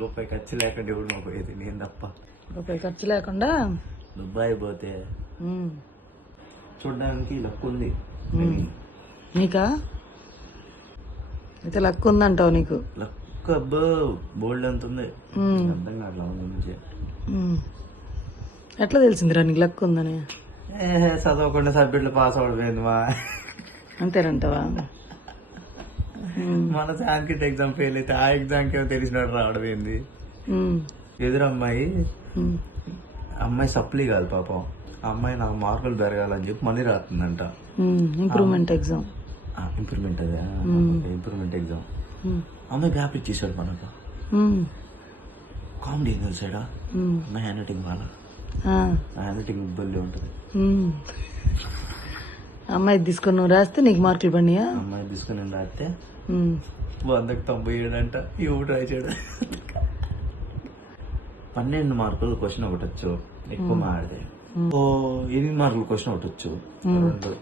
రూపాయి ఖర్చు లేకుండా ఎవడు మా పోయేది? నేను తప్ప. రూపాయి ఖర్చు లేకుండా? దుబాయ్ పోతే. చూడడానికి లక్ ఉంది. నీకా? అయితే లక్ ఉందంటావు నీకు. లక్ అబ్బో బోల్డ్ ఎంత ఉంది. అర్థం కావట్లా నుంచి ఉమ్. ఎట్లా తెలిసిందిరా నీకు లక్ ఉందని? ఏ చదవకుండా సబ్జెక్టులు పాస్ అవడం మా? అంతేనంటావా? మన సాంస్క్రిట్ ఎగ్జామ్ ఫెయిల్ అయితే ఆ ఎగ్జామ్కి తెలిసినట్టు రావడం ఏంది. ఎదురు అమ్మాయి సప్లీ కాదు పాపం ఆ అమ్మాయి నాకు మార్కులు పెరగాలని చెప్పి మళ్ళీ రాస్తుందంట. ఇంప్రూవ్మెంట్ ఎగ్జామ్ ఇంప్రూవ్మెంట్ అదే. Improvement exam. అమ్మాయి గ్యాప్ ఇచ్చేసాడు మనకు. Comedy um. అమ్మాయి హ్యాండ్ రైటింగ్ వాళ్ళ. హ్యాండ్ రైటింగ్ ఇబ్బంది ఉంటుంది. అమ్మాయి తీసుకొని నువ్వు రాస్తే నీకు మార్కులు పడినాయా? అమ్మాయి తీసుకుని రాస్తే. వందకు తొంభై ఏడు అంట. ఇవి ట్రై చేయడం పన్నెండు మార్కులు క్వశ్చన్ ఒకటి వచ్చు. ఎక్కువ మాడితే ఓ ఎనిమిది మార్కులు క్వశ్చన్ ఒకటి వచ్చు. రెండు.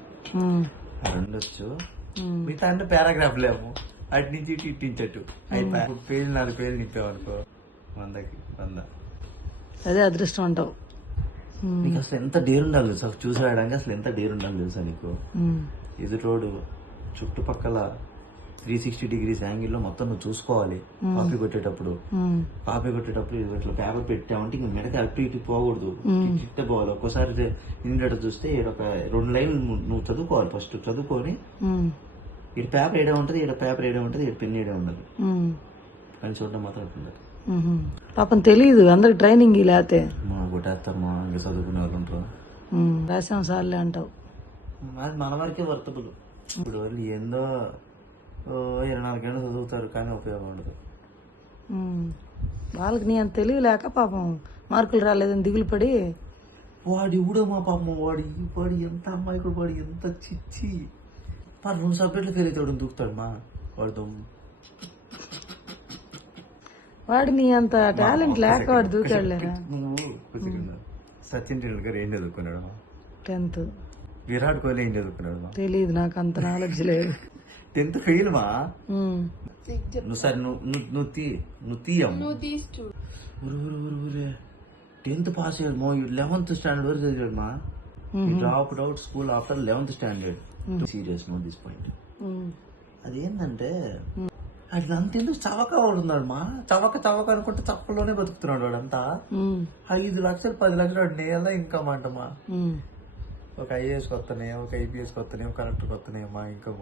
రెండు వచ్చు. మిగతా అంటే పారాగ్రాఫ్ లేము అటు నుంచి ఇటు ఇటు నుంచి అటు. అయిపోయి పేజీ నాలుగు పేజీలు నింపామనుకో వందకి వంద. అదే అదృష్టం అంటావు. నీకు అసలు ఎంత డేర్ ఉండాలి తెలుసా చూసి రాయడానికి అసలు ఎంత డేర్ ఉండాలి తెలుసా నీకు ఉమ్. ఎదుటి రోడ్డు చుట్టుపక్కల త్రీ సిక్స్టీ డిగ్రీస్ యాంగిల్లో మొత్తం నువ్వు చూసుకోవాలి కాపీ కొట్టేటప్పుడు ఉమ్. కాపీ కొట్టేటప్పుడు ఇట్లా పేపర్ పెట్టామంటే ఇంక మెడకి అటు ఇటు పోకూడదు. ఇట్టే పోవాలి ఒక్కోసారి ఇండట చూస్తే ఈడొక రెండు లైన్లు నువ్వు- చదువుకోవాలి ఫస్ట్ చదువుకొని. ఇటు పేపర్ ఏడే ఉంటుంది ఇక్కడ పేపర్ ఏడే ఉంటుంది ఇక్కడ పెన్ ఏడే ఉండదు. కానీ చూడడం మాత్రం. పాపం తెలియదు అందరికి ట్రైనింగ్ మా కొట్టేస్తామా ఇంకా చదువుకునే వాళ్ళు ఉంటారు. రాసాం సార్లే అంటావు. అది మన వరకే వర్తబుల్. ఇప్పుడు వాళ్ళు ఏందో ఓ ఇరవై నాలుగేళ్ళు చదువుతారు కానీ ఉపయోగం ఉండదు. ఉమ్. వాళ్ళకి నీ అంత తెలివి లేక పాపం మార్కులు రాలేదని దిగులు పడి. వాడి కూడా మా పాపం వాడి వాడి ఎంత అమ్మాయికుడు వాడి ఎంత చిచ్చి. రెండు సబ్జెక్టులు ఫెయిల్ అవుతాడు దూకుతాడు మా వాడు దొంగ. వాడి నీ అంత టాలెంట్ లేక వాడు దూకాడులేరా సచిన్ టెండూల్కర్ ఏం చదువుకున్నాడు? టెన్త్. విరాట్ కోహ్లీ ఏం చదువుకున్నాడు? తెలియదు నాకు అంత నాలెడ్జ్ లేదు. టెన్త్ ఫెయిల్ మా. నువ్వు సరే నువ్వు తీ నువ్వు తీయమ్మ ఊరు ఊరు ఊరు ఊరే. టెన్త్ పాస్ అయ్యాడు మా లెవెన్త్ స్టాండర్డ్ వరకు చదివాడు మా. Drop out school after eleventh standard serious no this point. అదేంటంటే అట్లా అంత ఎందుకు చవక ఉన్నాడు మా చవక చవక అనుకుంటే చవకలోనే బతుకుతున్నాడు వాడంతా. ఐదు లక్షలు పది లక్షలు వాడు నెల ఇన్కమ్ అంటమా. ఒక ఐఏఎస్ కొత్తనే ఒక ఐపీఎస్ కొత్తనే ఒక కలెక్టర్ కొత్తనే మా ఇన్కమ్.